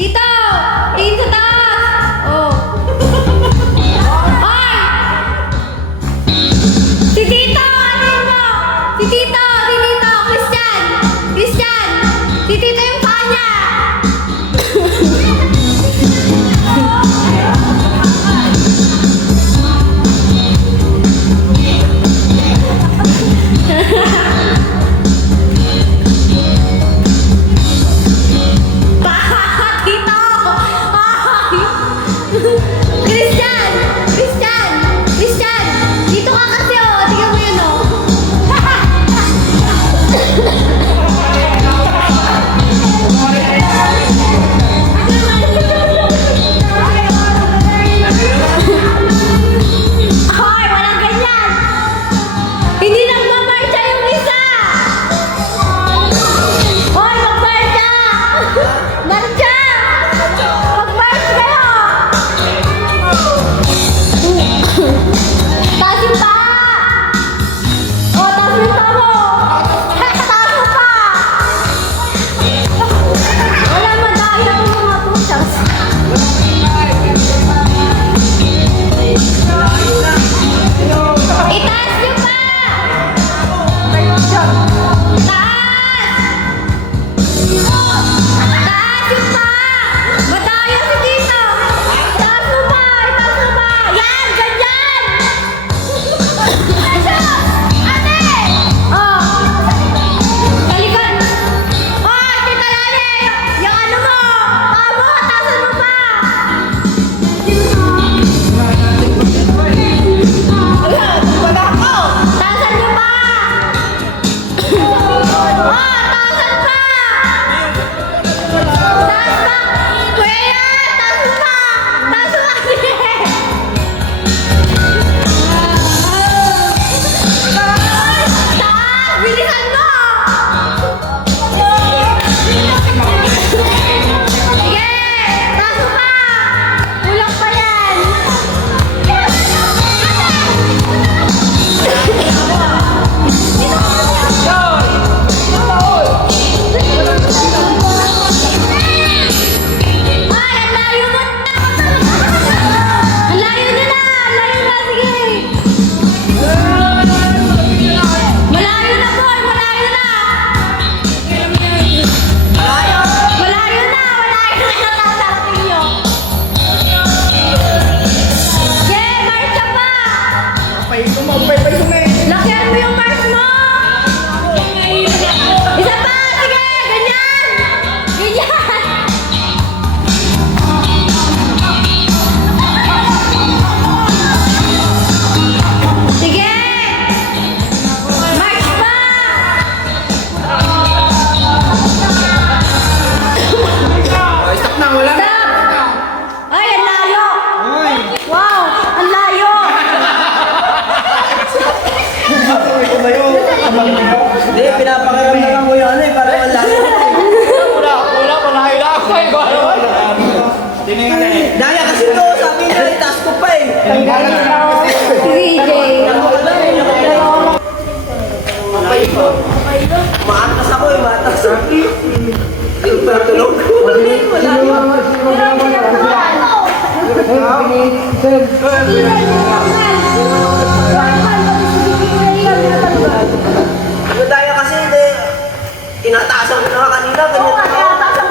Tito! Tingin sa taas! Oh. Ay! Si Tito! Ano mo? Si Tito! Si Tito! Christian! Christian! Si Tito yung kanya! Christian! Christian! Christian! Dito ka kasi oh! Tingnan mo yun oh! Hoy! Walang ganyan! Hindi nagmamarcha yung isa! Hoy! Magmarcha! Marcha! Mag-march kayo! Taas yung paa! O, taas yung paa mo! Taas yung paa! Wala madami ako mga pushas. Itaas yung paa! Taas! Taas yung paa! Matayo si Tito! Itaas mo pa! Itaas mo pa! Yan! Ganyan! Ate! Oh! Balikan! Oh! Tita Lali! Yung ano mo! Paa mo! Taasan mo pa! Taasan niyo pa! Oh! Taasan pa! Taas pa! Kuya! Taas mo pa! Taas mo pa! Taas! Bilisan mo! Sige! Taas mo pa! Kulang pa yan! Ay, ang layo mo na! Ang layo nyo na! Ang layo na! Sige! Malayo na, boy! Malayo na! Malayo na! Malayo na! Natarating nyo! Yeah! Marcha pa! Lakihan mo yung march mo! Isa pa! Sige! Ganyan! Ganyan! Sige! March pa! Stop na, wala na. Stop! Ay, ang layo! Wow! Ang layo! Hindi, pinapakaramdaman ko yun eh, parang wala. Daya kasi to, sabi niya, itaas ko pa eh. VJ! Maatas ako eh, maatas. Hindi ko tulog. Daya kasi, tinataasan ko na kanina. Oo, kaya taas ang